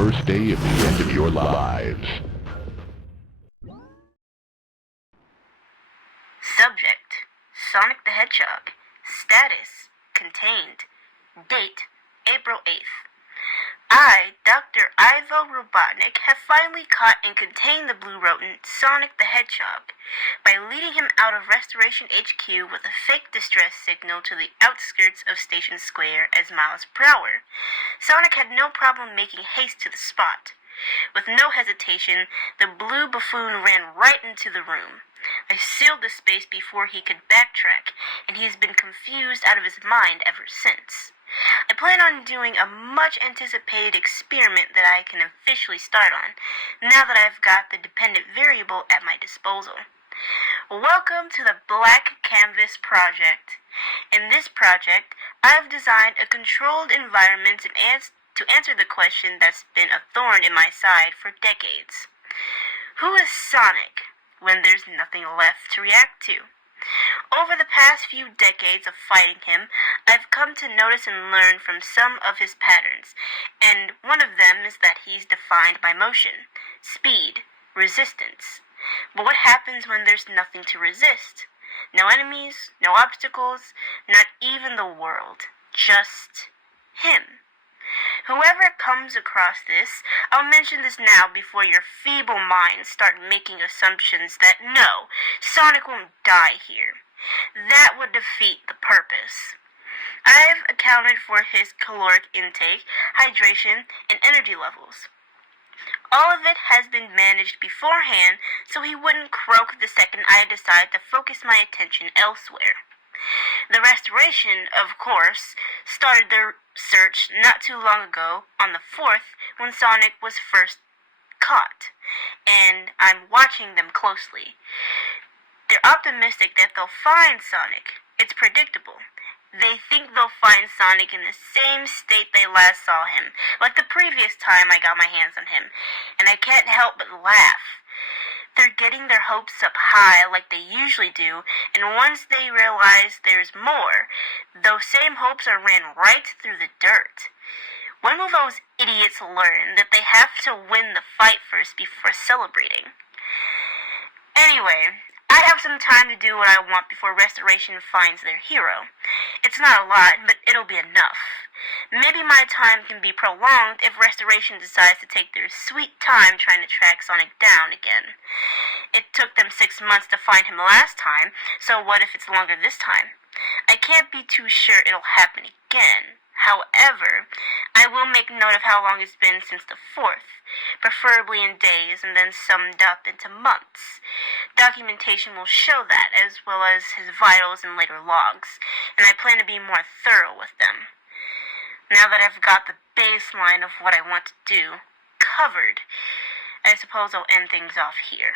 first day of the end of your lives. Subject: Sonic the Hedgehog. Status: contained. Date: April 8th. I, Dr. Ivo Robotnik, have finally caught and contained the blue rodent, Sonic the Hedgehog, by leading him out of Restoration HQ with a fake distress signal to the outskirts of Station Square as miles per hour. Sonic had no problem making haste to the spot. With no hesitation, the blue buffoon ran right into the room. I sealed the space before he could backtrack, and he's been confused out of his mind ever since. I plan on doing a much-anticipated experiment that I can officially start on, now that I've got the dependent variable at my disposal. Welcome to the Black Canvas Project. In this project, I've designed a controlled environment to answer the question that's been a thorn in my side for decades. Who is Sonic when there's nothing left to react to? Over the past few decades of fighting him, I've come to notice and learn from some of his patterns, and one of them is that he's defined by motion, speed, resistance. But what happens when there's nothing to resist? No enemies, no obstacles, not even the world, just him. Whoever comes across this, I'll mention this now before your feeble minds start making assumptions that no, Sonic won't die here. That would defeat the purpose. I've accounted for his caloric intake, hydration, and energy levels. All of it has been managed beforehand so he wouldn't croak the second I decide to focus my attention elsewhere. The Restoration, of course, started their search not too long ago, on the 4th, when Sonic was first caught, and I'm watching them closely. They're optimistic that they'll find Sonic. It's predictable. They think they'll find Sonic in the same state they last saw him, like the previous time I got my hands on him, and I can't help but laugh. They're getting their hopes up high like they usually do, and once they realize there's more, those same hopes are ran right through the dirt. When will those idiots learn that they have to win the fight first before celebrating? Anyway, I have some time to do what I want before Restoration finds their hero. It's not a lot, but it'll be enough. Maybe my time can be prolonged if Restoration decides to take their sweet time trying to track Sonic down again. It took them 6 months to find him last time, so what if it's longer this time? I can't be too sure it'll happen again. However, I will make note of how long it's been since the 4th, preferably in days and then summed up into months. Documentation will show that, as well as his vitals and later logs, and I plan to be more thorough with them. Now that I've got the baseline of what I want to do covered, I suppose I'll end things off here.